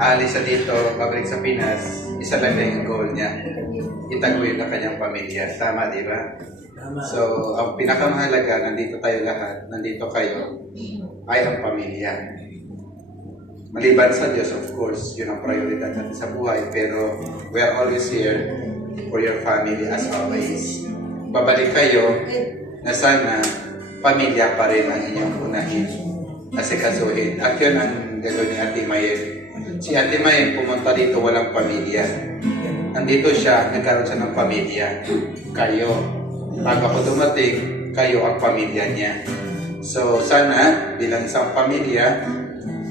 aalis siya dito, babalik sa Pinas, isa lang na yung goal niya. Itaguyod ang kanyang pamilya. Tama, di ba? So, ang pinakamahalaga, nandito tayo lahat, nandito kayo, ay ang pamilya. Maliban sa Diyos, of course, yun ang prioridad natin sa buhay, pero we are always here for your family as always. Babalik kayo na sana pamilya pa rin ang inyong unahin. Kasi kasuhin. At yun ang gagawin ni Ate Mayen. Si Ate Mayen pumunta dito walang pamilya. Nandito siya, nagkaroon siya ng pamilya. Kayo. Bago ako dumating, kayo ang pamilya niya. So sana, bilang isang pamilya,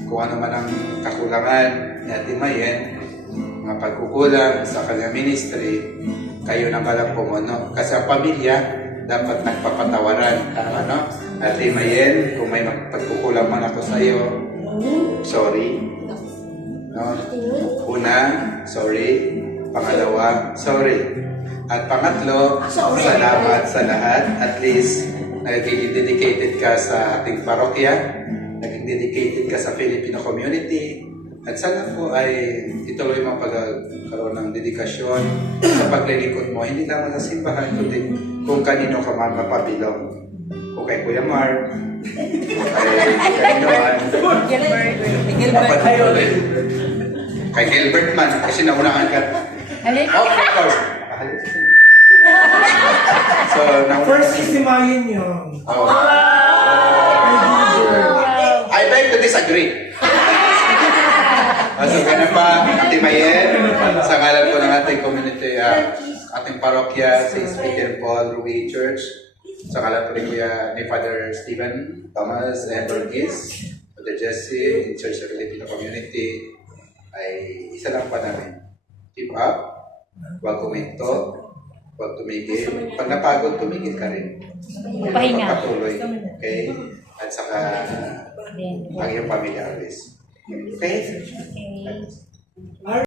kung ano man ang kakulangan ni Ate Mayen, mga pagkukulang sa kanyang ministry, kayo na balang pumuno. Kasi ang pamilya, dapat nagpapatawaran. Tama, no? Ate Mayen, kung may pagkukulang man ako sa iyo, sorry. No? Una, sorry. Pangalawa, sorry. At pangatlo, salamat sa lahat. At least, naging dedicated ka sa ating parokya. Naging dedicated ka sa Filipino community. At sana po ay ituloy mo pagkaroon ng dedikasyon sa paglilingkod mo. Hindi lamang sa simbahan, kundi kung kanino ka man mapabilong. Kung kay Kuya Mark, kay kanino man. Kay Gilbert man, kasi naunahan ka. Oh, of course. So, First is si Mayen yun. Oh. I beg to disagree. So, ganun pa, Ate Mayen, sa ngalan po ng ating community, ating parokya, St. Peter Paul Ruby Church, sa ngalan po ni Father Stephen Thomas and Burgess, Father Jesse, in Church of Filipino Community, ay isa lang pa namin. Keep up, huwag kuminto, huwag tumigil. Pag napagod, tumigil ka rin. Pahinga. Patuloy. Okay? At saka, ang iyong pamilya always. Okay? Okay.